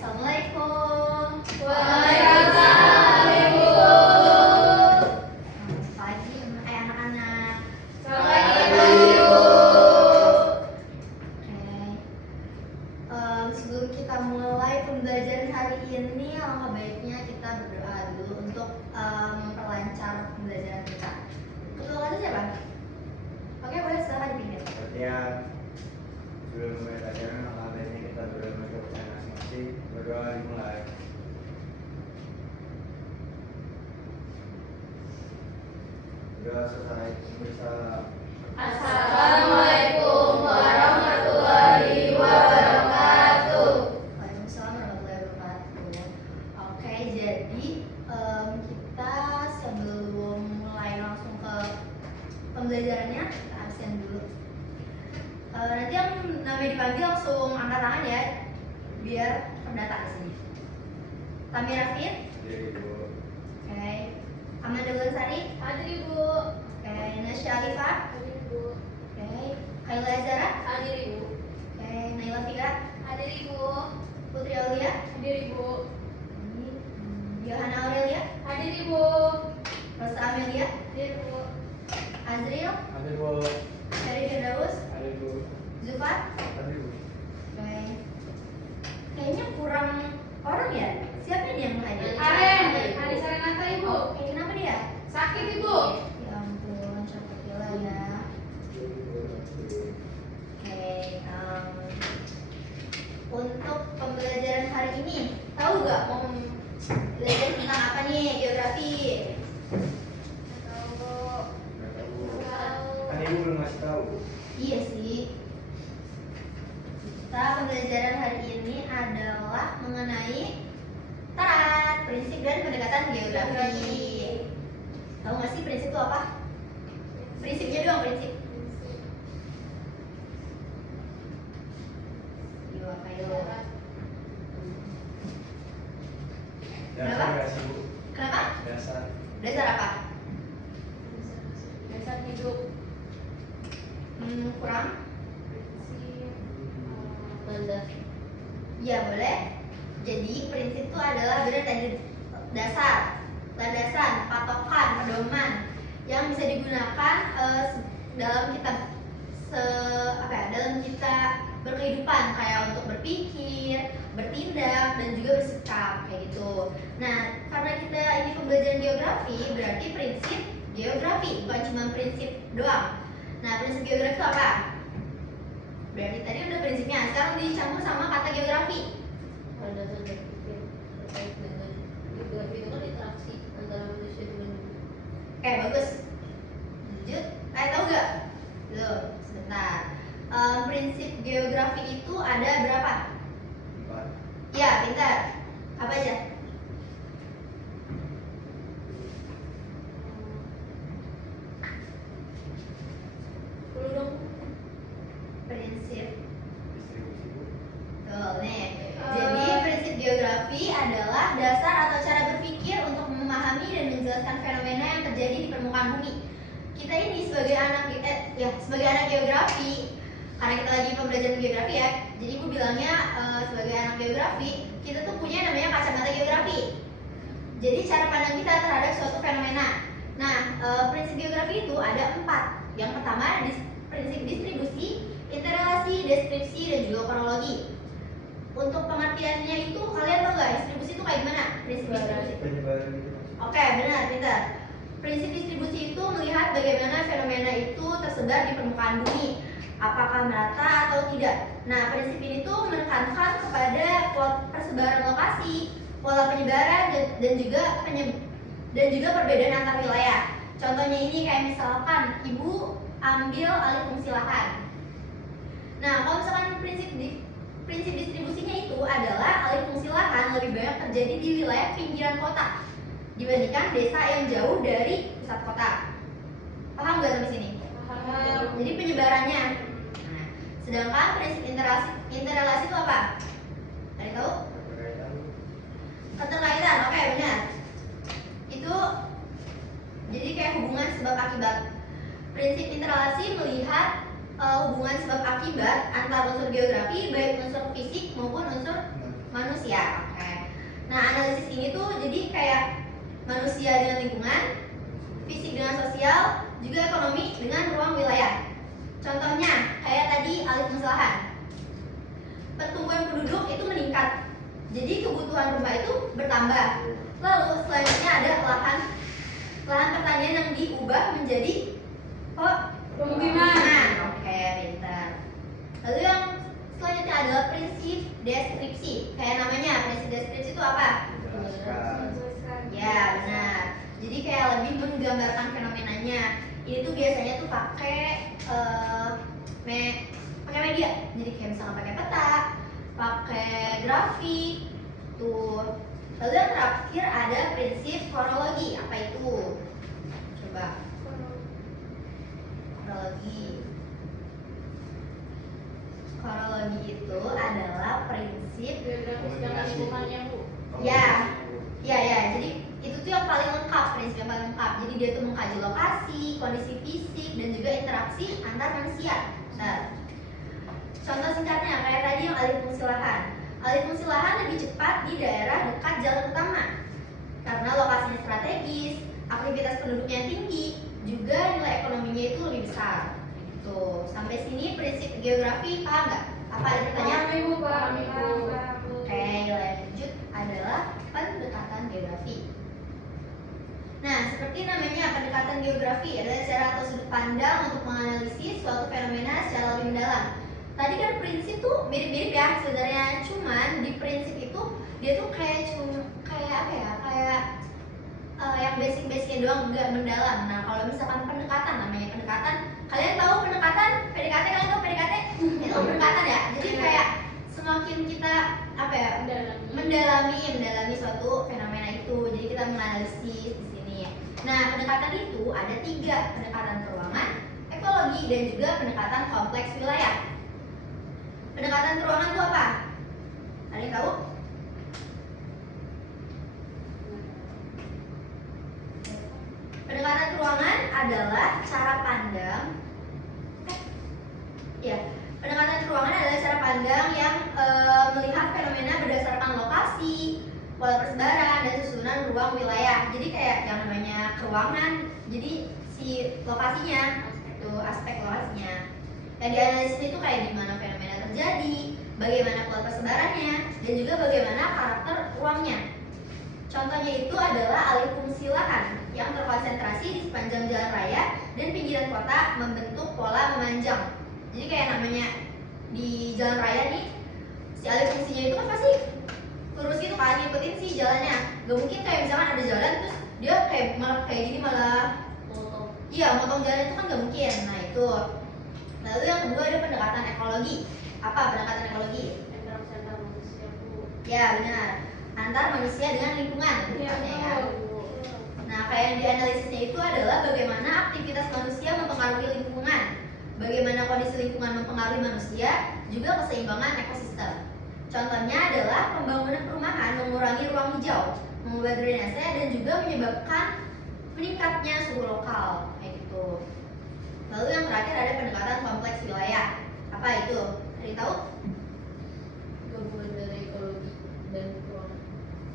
Assalamualaikum. Waalaikumsalam, Ibu. Selamat pagi, anak-anak. Selamat pagi, Ibu. Sebelum kita mulai pembelajaran hari ini, alangkah baiknya kita berdoa dulu untuk memperlancar pembelajaran kita. Ketua kelas siapa? Oke, boleh silahkan dipimpin. Ya, sebelum mulai pelajaran, alangkah baiknya kita berdoa untuk masing-masing. Berdoa dimulai. Berdoa selesai. Waalaikumsalam. Assalamualaikum warahmatullahi wabarakatuh. Waalaikumsalam warahmatullahi wabarakatuh. Oke, jadi kita sebelum mulai langsung ke pembelajarannya, kita absen dulu. Nanti yang namanya dipanggil langsung angkat tangan ya, biar terdata di sini. Tami Rafid, Jadi, Ibu. oke. Amanda Wulandari, Hadir, Ibu. oke. Nasya Alifah, Hadir, Ibu. oke. Khaila Azara, Hadir, Ibu. oke. Naila Fira, Hadir, Ibu. Putri Aulia, Hadir, Ibu. Yohana Aurelia, Hadir, Ibu. Rosa Amelia, Hadir, Ibu. Azril, Hadir, Bu. Ferry Firdaus, Hadir, Bu. Zufar. Hadir, Bu. Oke. Kayaknya kurang orang ya. Siapa ini yang hadir? Aren, Anissa Renata, Ibu. Oke, kenapa dia? Sakit, Ibu. Ya ampun, syukurlah ya. Oke, untuk pembelajaran hari ini, tahu nggak mau belajar tentang apa nih? Geografi. Tahu. Nggak tahu. Tahu. Kan Ibu belum ngasih tahu. Iya sih. Kita pembelajaran hari ini adalah mengenai prinsip dan pendekatan geografi. Tahu nggak sih prinsip itu apa? Prinsipnya doang, prinsip. Iya, kayak Dasar Kenapa? nggak sih, Bu? kenapa? Dasar. Dasar apa? Dasar hidup. Kurang? Prinsip. Iya boleh. Jadi prinsip itu adalah benar tadi dasar, landasan, patokan, pedoman yang bisa digunakan dalam kita dalam kita berkehidupan kayak untuk berpikir, bertindak dan juga bersikap kayak gitu. Nah, karena kita ini pembelajaran geografi, berarti prinsip geografi bukan cuma prinsip doang. Nah, prinsip geografi itu apa? Berarti tadi udah prinsipnya, sekarang dicampur sama kata geografi. Pada dasar berpikir terkait dengan geografi itu kan interaksi antara manusia dengan bumi. Bagus. Lanjut. Tahu gak? Belum. Sebentar. Prinsip geografi itu ada berapa? 4. Ya, pintar. Apa aja? Perlu dong. Prinsip. Distribusi, Bu. Tuh, nih. Jadi prinsip geografi adalah dasar atau cara berpikir untuk memahami dan menjelaskan fenomena yang terjadi di permukaan bumi. Kita ini sebagai anak geografi, karena kita lagi pembelajaran geografi ya. Jadi ibu bilangnya sebagai anak geografi, kita tuh punya namanya kacamata geografi. Jadi cara pandang kita terhadap suatu fenomena. Nah, prinsip geografi itu ada 4. Yang pertama prinsip distribusi, interrelasi, deskripsi, dan juga kronologi. Untuk pengertiannya itu kalian tahu nggak distribusi itu kayak gimana? Prinsip distribusi. Penyebaran gitu. Oke, benar, pintar. Prinsip distribusi itu melihat bagaimana fenomena itu tersebar di permukaan bumi, apakah merata atau tidak. Nah, prinsip ini tuh menekankan kepada persebaran lokasi, pola penyebaran dan juga perbedaan antar wilayah. Contohnya ini kayak misalkan ibu ambil alih fungsi lahan. Nah, kalau misalkan prinsip distribusinya itu adalah alih fungsi lahan lebih banyak terjadi di wilayah pinggiran kota dibandingkan desa yang jauh dari pusat kota. Paham nggak sampai sini? Paham. Jadi penyebarannya. Nah, sedangkan prinsip interrelasi itu apa? Ada tahu? Keterkaitan. Keterkaitan, oke benar. Itu jadi kayak hubungan sebab akibat. Prinsip interrelasi melihat hubungan sebab akibat antar unsur geografi baik unsur fisik maupun unsur manusia. Oke. Nah, analisis ini tuh jadi kayak manusia dengan lingkungan, fisik dengan sosial, juga ekonomi dengan ruang wilayah. Contohnya kayak tadi alih fungsi lahan. Pertumbuhan penduduk itu meningkat. Jadi kebutuhan rumah itu bertambah. Lalu selanjutnya ada lahan pertanian yang diubah menjadi pemukiman. Oke, pintar. Lalu yang selanjutnya adalah prinsip deskripsi. Kayak namanya, prinsip deskripsi itu apa? Menjelaskan. Ya, benar. Jadi kayak lebih menggambarkan fenomenanya. Ini tuh biasanya tuh pakai media. Jadi kayak misalnya pakai peta, pakai grafik, tuh. Lalu yang terakhir ada prinsip kronologi. Apa itu? Coba. Kronologi itu adalah prinsip geografis dan lingkungannya, Bu. ya. Jadi itu tuh yang paling lengkap, prinsip yang paling lengkap. Jadi dia tuh mengkaji lokasi, kondisi fisik, dan juga interaksi antar manusia. Nah, contoh singkatnya kayak tadi yang alih fungsi lahan. Alih fungsi lahan lebih cepat di daerah dekat jalan utama karena lokasinya strategis, aktivitas penduduknya tinggi, juga nilai ekonominya itu lebih besar. Gitu. Sampai sini prinsip geografi paham nggak? Apa ada pertanyaan? Paham, Ibu. Oke, lanjut adalah pendekatan geografi. Nah, seperti namanya pendekatan geografi adalah cara atau sudut pandang untuk menganalisis suatu fenomena secara lebih mendalam. Tadi kan prinsip tuh mirip-mirip ya sebenarnya, cuman di prinsip itu dia tuh kayak apa ya? Kayak yang basic-basicnya doang, nggak mendalam. Nah, kalau misalkan pendekatan, namanya pendekatan, kalian tahu pendekatan? PDKT, kalian tahu PDKT? Itu pendekatan ya. Jadi kayak semakin kita apa ya? Mendalami suatu fenomena itu. Jadi kita menganalisis di sini. Nah, pendekatan itu ada 3, pendekatan peruangan, ekologi, dan juga pendekatan kompleks wilayah. Pendekatan peruangan itu apa? Ada yang tahu? Pendekatan peruangan adalah cara pandang. Pendekatan peruangan adalah cara pandang yang melihat fenomena berdasarkan lokasi, pola persebaran, dan susunan ruang wilayah. Jadi kayak yang namanya keruangan, jadi si lokasinya, itu aspek lokasinya. Yang dianalisis itu kayak gimana fenomena terjadi, bagaimana pola persebarannya, dan juga bagaimana karakter ruangnya. Contohnya itu adalah alih fungsi lahan yang terkonsentrasi di sepanjang jalan raya dan pinggiran kota membentuk pola memanjang. Jadi kayak namanya di jalan raya nih, si alih fungsinya itu kan pasti lurus gitu kan, ngikutin si jalannya. Gak mungkin kayak misalkan ada jalan terus dia kayak gini malah motong jalan, itu kan gak mungkin. Nah itu. Lalu yang kedua ada pendekatan ekologi. Apa pendekatan ekologi? Interaksi antar manusia, Bu. Ya benar, antar manusia dengan lingkungan. Iya, Ya. Nah, kayak yang dianalisisnya itu adalah bagaimana aktivitas manusia mempengaruhi lingkungan, bagaimana kondisi lingkungan mempengaruhi manusia, juga keseimbangan ekosistem. Contohnya adalah pembangunan perumahan mengurangi ruang hijau, mengubah drainase, dan juga menyebabkan meningkatnya suhu lokal, kayak gitu. Lalu yang terakhir ada pendekatan kompleks wilayah. Apa itu? Ada yang tahu? Gabungan dari ekologi dan peruangan.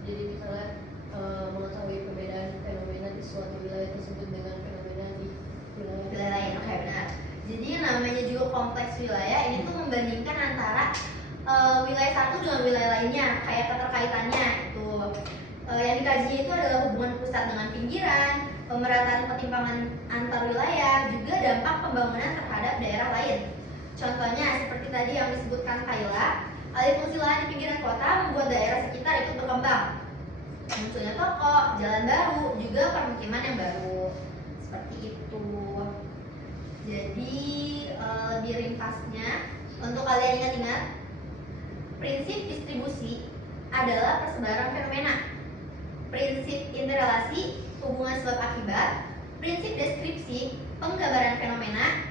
Jadi misalnya mengetahui perbedaan fenomena di suatu wilayah tersebut dengan fenomena di wilayah lain. Oke, benar. Jadi namanya juga kompleks wilayah, ini tuh membandingkan antara wilayah satu dengan wilayah lainnya, kayak keterkaitannya itu. Yang dikaji itu adalah hubungan pusat dengan pinggiran, pemerataan ketimpangan antar wilayah, juga dampak pembangunan terhadap daerah lain. Contohnya seperti tadi yang disebutkan Kayla, alih fungsi lahan di pinggiran kota membuat daerah sekitar itu berkembang. Munculnya toko, jalan baru, juga permukiman yang baru. Seperti itu. Jadi lebih ringkasnya, untuk kalian ingat-ingat, prinsip distribusi adalah persebaran fenomena. Prinsip interrelasi, hubungan sebab akibat. Prinsip deskripsi, penggambaran fenomena.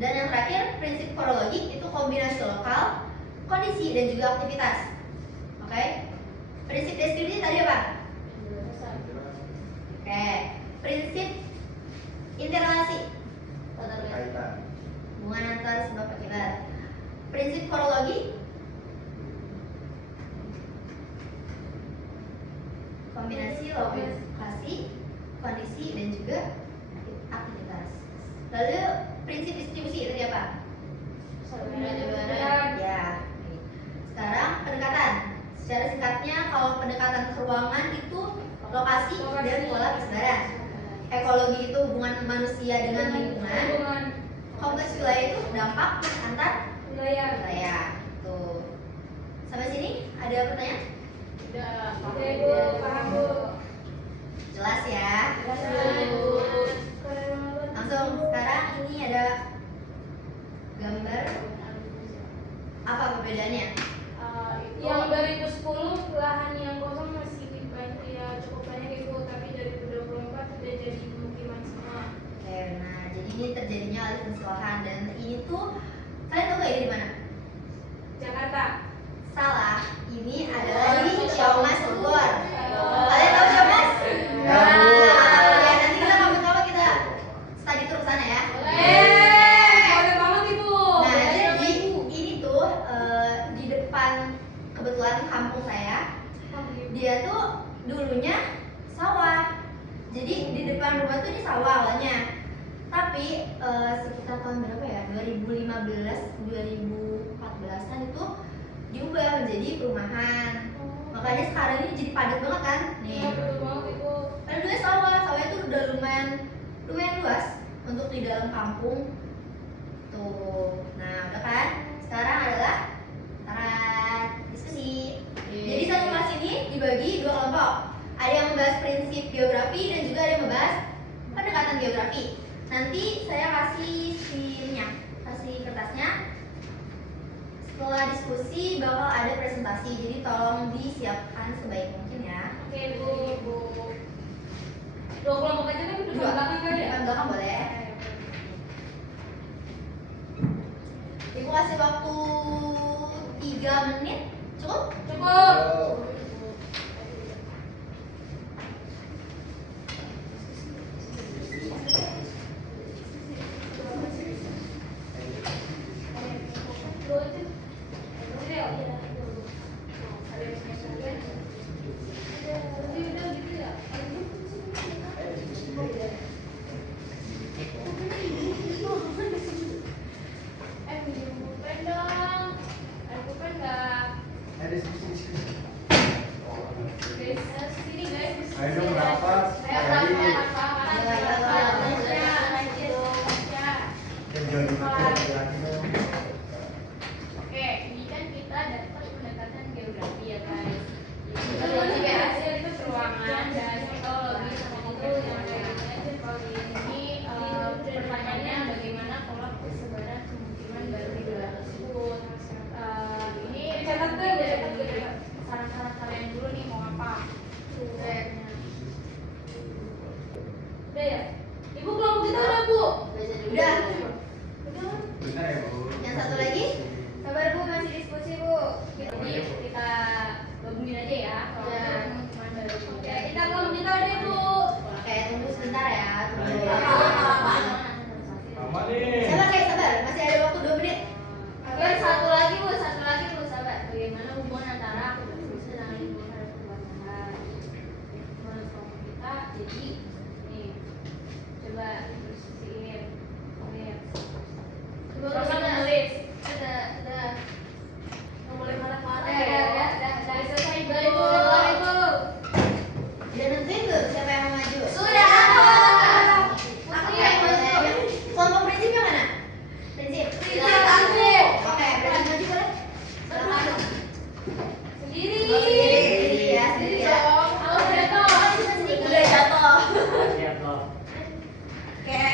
Dan yang terakhir, prinsip kronologi, itu kombinasi lokal, kondisi, dan juga aktivitas. Oke? Prinsip deskripsi tadi apa? Oke. Prinsip interrelasi, Kaitan. hubungan antar sebab akibat. Prinsip kronologi, lokasi, kondisi, dan juga aktivitas. Lalu prinsip distribusi tadi apa? Penyebaran. Ya. Sekarang pendekatan. Secara singkatnya, kalau pendekatan ke ruangan itu lokasi dan pola persebaran. Ekologi itu hubungan manusia dengan lingkungan. Konteks wilayah itu dampak antar wilayah. Tuh. Sampai sini ada pertanyaan? Udah. Oke, Bu. Paham, Bu. Jelas ya? Langsung sekarang ini ada gambar apa perbedaannya? Yang 2010 lahan yang kosong masih banyak, ya cukup banyak Ibu, tapi 2024 sudah jadi pemukiman semua. Oke, nah jadi ini terjadinya alih fungsi lahan dan ini tuh kalian tahu nggak ini di mana? Jakarta. Salah, ini adalah di Ciamas Bogor. Kalian tahu Ciamas? Ya, Bu. Ya, nanti kita kapan-kapan kita study tour sana ya. Boleh banget Ibu. Nah, jadi ini tuh di depan kebetulan kampung saya, dia tuh dulunya sawah. Jadi di depan rumah tuh ini sawah awalnya. Tapi sekitar tahun berapa ya? 2015, 2014-an itu diubah menjadi perumahan. Makanya sekarang ini jadi padat banget kan? Nih. Iya, betul banget Ibu. Kan dulu sawah itu udah lumayan luas untuk di dalam kampung. Tuh. Nah, udah kan? Sekarang adalah diskusi. Jadi satu kelas ini dibagi dua kelompok. Ada yang membahas prinsip geografi dan juga ada yang membahas pendekatan geografi. Nanti saya kasih kasih kertasnya. Setelah diskusi bakal ada presentasi. Jadi tolong disiapkan sebaik mungkin ya. Oke Bu. Dua kelompok aja tapi depan belakang kali ya? Depan belakang boleh. Ibu kasih waktu 3 menit. Cukup? Cukup. Ayo dong rapat. Oke, ini kan kita dapat pendekatan geografi ya guys. Ekologi ya. Itu ruangan dan ekologi sama itu yang ini pertanyaannya bagaimana pola persebaran pemukiman baru di wilayah tersebut. Ini catat tuh saran-saran kalian dulu nih mau apa? Udah ya? Ibu kelompok kita udah Bu? Udah. Benar ya, Bu? Yang satu lagi? Sabar Bu, masih diskusi Bu. Jadi kita gabungin aja ya. Ya. Pemukiman baru. Oke, kita kelompok kita udah Bu. Oke, tunggu sebentar ya. Tunggu. Lama nih. Sabar. Masih ada waktu 2 menit. Oke, satu lagi Bu, sabar. Bagaimana hubungan antara kebersihan dan lingkungan harus berbahagia? Menurut kelompok kita, jadi nih, coba bersihin. Coba menulis. Udah. Nggak boleh marah-marah Udah, ya. udah. Selesai Bu. Udah nentuin belum siapa yang mau maju? Sudah. Aku yang maju. Kelompok prinsipnya mana? Prinsip. Aku. Oke, berarti maju boleh? Silakan. Sendiri. Oh, sendiri ya. Aku udah tahu. Udah jatuh. Siap loh. Oke.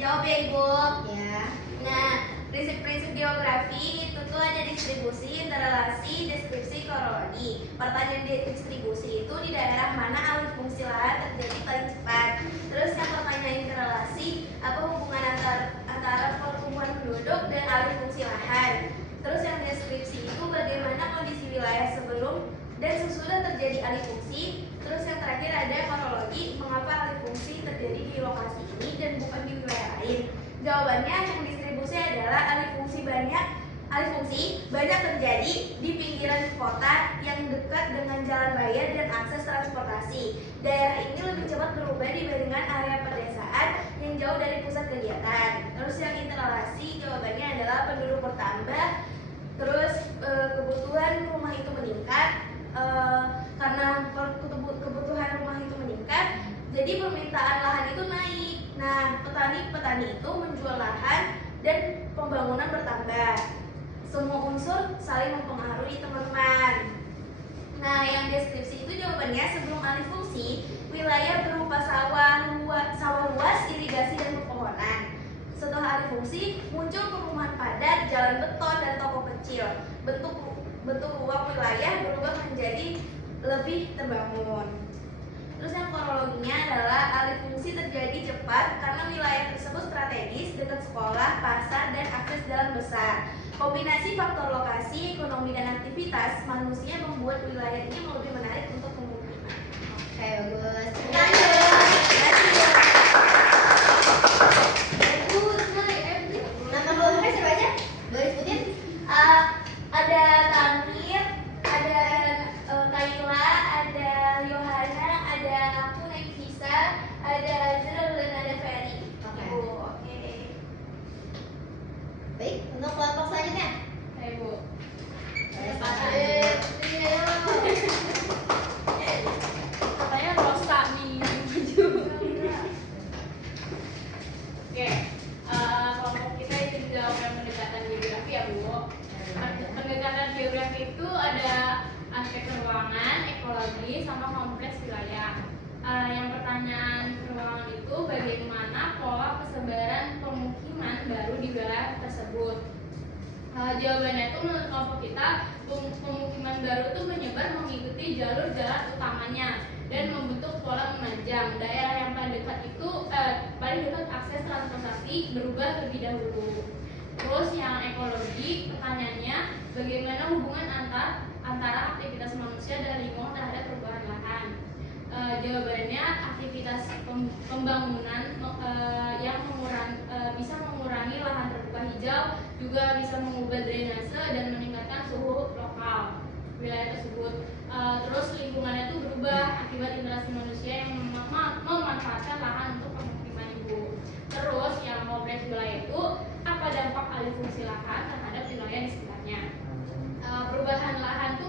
Jawab ya Ibu. Ya. Nah, prinsip-prinsip geografi itu tuh ada distribusi, interrelasi, deskripsi, kronologi. Pertanyaan di distribusi itu di daerah mana alih fungsi lahan terjadi paling cepat. Terus yang pertanyaan interrelasi, apa hubungan antara pertumbuhan penduduk dan alih fungsi lahan. Terus yang deskripsi itu bagaimana kondisi wilayah sebelum dan sesudah terjadi alih fungsi. Terus yang terakhir ada kronologi, mengapa alih fungsi terjadi di lokasi ini dan bukan di wilayah lain. Jawabannya yang distribusi adalah alih fungsi banyak alih fungsi banyak terjadi di pinggiran kota yang dekat dengan jalan raya dan akses transportasi. Daerah ini lebih cepat berubah dibandingkan area pedesaan yang jauh dari pusat kegiatan. Terus yang interrelasi jawabannya adalah penduduk bertambah, terus kebutuhan rumah itu meningkat. Karena kebutuhan rumah itu meningkat, jadi permintaan lahan itu naik. Nah, petani itu menjual lahan dan pembangunan bertambah. Semua unsur saling mempengaruhi, teman-teman. Nah, yang deskripsi itu jawabannya sebelum alih fungsi, wilayah berupa sawah luas, irigasi dan pepohonan. Setelah alih fungsi, muncul perumahan padat, jalan beton dan toko kecil. Bentuk ruang wilayah berubah menjadi lebih terbangun. Terus yang kronologinya adalah alih fungsi terjadi cepat karena wilayah tersebut strategis, dekat sekolah, pasar, dan akses jalan besar. Kombinasi faktor lokasi, ekonomi, dan aktivitas manusia membuat wilayah ini lebih menarik untuk pemukiman. Oke, bagus. Nama kelompoknya siapa aja? Boleh sebutin? Ada Tamir, ada Kayla, ada Yohana, ada aku Nevisa, ada Azrul dan ada Ferry. Oke. Oke. Baik, untuk kelompok selanjutnya. Saya Bu. Katanya Rosa nih yang maju. Oke, kelompok kita itu juga yang pendekatan geografi ya Bu. Pendekatan geografi itu ada aspek ruangan, ekologi, sama kompleks wilayah. Yang pertanyaan ruangan itu bagaimana pola persebaran pemukiman baru di wilayah tersebut. Jawabannya itu menurut kelompok kita, pemukiman baru itu menyebar mengikuti jalur jalan utamanya dan membentuk pola memanjang. Daerah yang paling dekat itu paling dekat akses transportasi berubah terlebih dahulu. Terus yang ekologi, pertanyaannya bagaimana hubungan antara aktivitas manusia dan lingkungan terhadap perubahan lahan. Jawabannya aktivitas pembangunan yang bisa mengurangi lahan terbuka hijau, juga bisa mengubah drainase dan meningkatkan suhu lokal wilayah tersebut. Terus lingkungannya itu berubah akibat interaksi manusia yang memanfaatkan lahan untuk pemukiman itu. Terus yang kompleks wilayah itu apa dampak alih fungsi lahan terhadap wilayah di sekitarnya. Perubahan lahan itu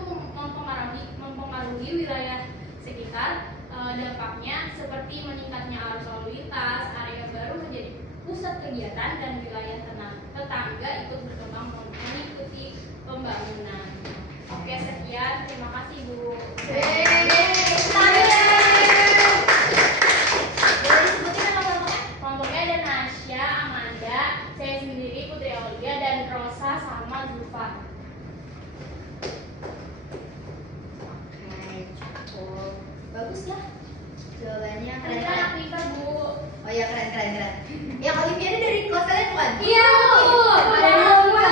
mempengaruhi wilayah sekitar. Dampaknya seperti meningkatnya arus lalu lintas, area baru menjadi pusat kegiatan, dan wilayah tetangga ikut berkembang mengikuti pembangunan. Oke, sekian, terima kasih Bu. Kelompoknya ada Nasya, Amanda, saya sendiri Putri Aulia, dan Rosa sama Zulfa. Oke, cukup. Bagus lah. Jawabannya keren. Kita Aktiva Bu. Oh iya, keren. Yang Olimpiade dari kelas kalian bukan? Iya Bu. Ada dua.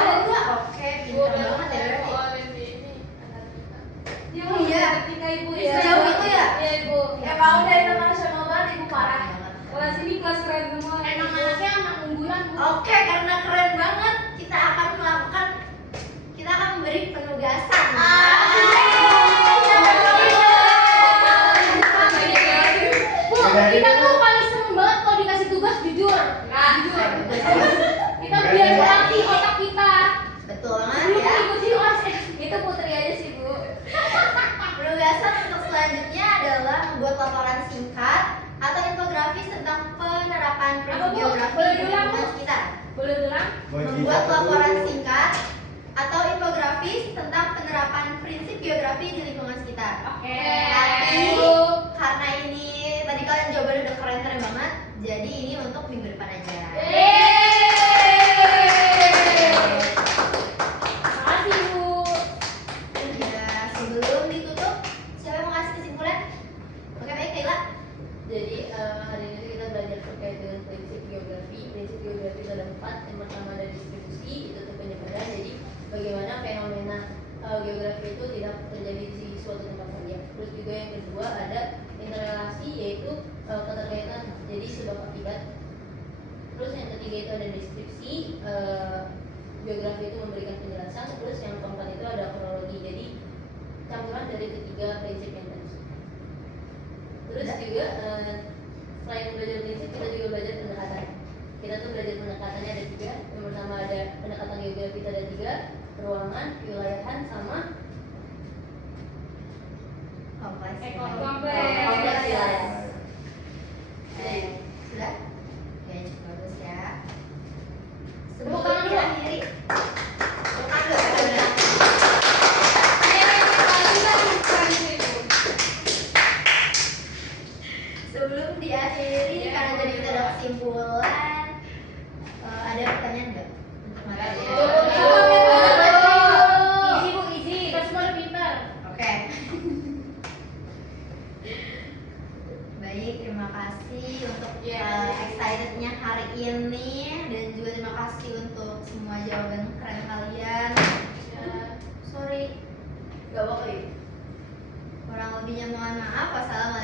Ada dua. Oke, Bu, pintar banget ya berarti. Oh iya, ketika Ibu ya. Sejauh itu ya? Iya Ibu. Ya mau udah internasional banget Ibu parah. Kelas ini kelas keren semua. Emang anaknya anak unggulan Bu. Oke, karena keren banget, kita akan memberi penugasan. Bu, kita tuh paling seneng banget kalau dikasih tugas jujur. Jujur. Kita biar berarti otak kita. Betul banget Belum ya. ikuti OSS. Itu Putri aja sih Bu. Penugasan untuk selanjutnya adalah membuat laporan singkat atau infografis tentang penerapan prinsip Apa, Bu? geografi Boleh di diulang, lingkungan Bu? sekitar. Boleh bilang? Membuat laporan singkat atau infografis tentang penerapan prinsip geografi di lingkungan sekitar. Oke. Tapi karena ini tadi kalian jawabannya udah keren banget, jadi ini untuk minggu depan aja. Makasih Bu. Ya, sebelum ditutup, siapa yang mau kasih kesimpulan? Oke, baik Kayla. Jadi hari ini kita belajar terkait dengan prinsip geografi. Prinsip geografi itu ada 4. Yang pertama ada distribusi, itu tuh penyebaran. Jadi bagaimana fenomena geografi itu tidak terjadi di suatu tempat saja. Terus juga yang kedua ada interrelasi, yaitu keterkaitan, jadi sebab akibat. Terus yang ketiga itu ada deskripsi, geografi itu memberikan penjelasan, terus yang keempat itu ada kronologi. Jadi campuran dari ketiga prinsip yang tadi. Terus juga selain belajar prinsip, kita juga belajar pendekatan. Kita tuh belajar pendekatannya ada 3. Yang pertama ada pendekatan geografi itu ada 3, ruangan, kewilayahan, sama Kompleks. Kompleks. wilayah. Sudah? Oke, cukup bagus ya. Tepuk Sebelum tangan dulu. diakhiri, tepuk tangan dulu. Sebelum diakhiri, karena tadi kita ada kesimpulan, ada pertanyaan nggak untuk materi? Easy bu, easy. Kita semua udah pintar. Oke. Baik, terima kasih untuk excitednya hari ini, dan juga terima kasih untuk semua jawaban keren kalian. Sorry, Gak apa-apa ya. kurang lebihnya mohon maaf. Wassalamualaikum